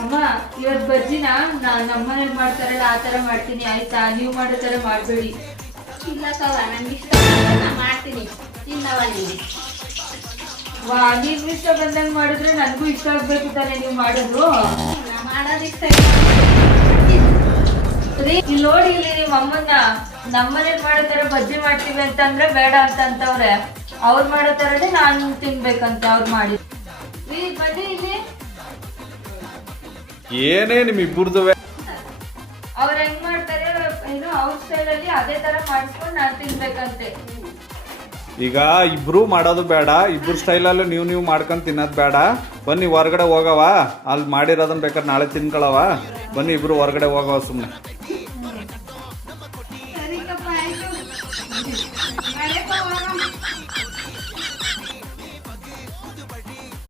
ಅಮ್ಮ ಇವತ್ ಬಜ್ಜಿನ ನಮ್ಮನೇಲಿ ಮಾಡ್ತಾರಲ್ಲ ಆ ತರ ಮಾಡ್ತೀನಿ ಆಯ್ತಾ, ನೀವು ಮಾಡೋ ತರ ಮಾಡ್ಬೇಡಿ. ಇಲ್ಲ ಕವ ನಂಗೆ ಇಷ್ಟ ನಾ ಮಾಡ್ತೀನಿ ತಿನ್ನವ ನೀನು. ವಾ ನೀವು ಇಷ್ಟ ಬಂದಂಗೆ ಮಾಡಿದ್ರೆ ನನಗೂ ಇಷ್ಟ ಆಗ್ಬೇಕು ತಾನೆ ನೀವು ಮಾಡೋದು. ನಾ ಮಾಡೋದು ಇಷ್ಟ ರೀ ಇಲ್ಲಿ ನೋಡಿ, ಇಲ್ಲಿ ನಿಮ್ಮ ಅಮ್ಮನ್ನ ನಮ್ಮನೇಲಿ ಮಾಡೋ ತರ ಬಜ್ಜಿ ಮಾಡ್ತೀವಿ ಅಂತಂದ್ರೆ ಬೇಡ ಅಂತವ್ರೆ. ಅವ್ರು ಮಾಡೋ ತರನೇ ನಾನು ತಿನ್ಬೇಕಂತ ಅವ್ರು ಮಾಡಿ. ರೀ ಬನ್ನಿ ಇಲ್ಲಿ. ಏನೇ ನಿಮ್ ಇಬ್ಬರದುವೆ ಅವ್ರು ಹೆಂಗ್ ಮಾಡ್ತಾರೆ ಏನು ಅವ್ರ ಸ್ಟೈಲ್ ಅಲ್ಲಿ ಅದೇ ತರ ಮಾಡಿಸ್ಕೊಂಡು ನಾನು ತಿನ್ಬೇಕಂತೆ. ಈಗ ಇಬ್ರು ಮಾಡೋದು ಬೇಡ, ಇಬ್ರು ಸ್ಟೈಲಲ್ಲೂ ನೀವು ಮಾಡ್ಕೊಂಡು ತಿನ್ನೋದು ಬೇಡ. ಬನ್ನಿ ಹೊರಗಡೆ ಹೋಗವ, ಅಲ್ಲಿ ಮಾಡಿರೋದನ್ನ ಬೇಕಾದ್ರೆ ನಾಳೆ ತಿನ್ಕೊಳವ. ಬನ್ನಿ ಇಬ್ರು ಹೊರಗಡೆ ಹೋಗವ ಸುಮ್ಮನೆ.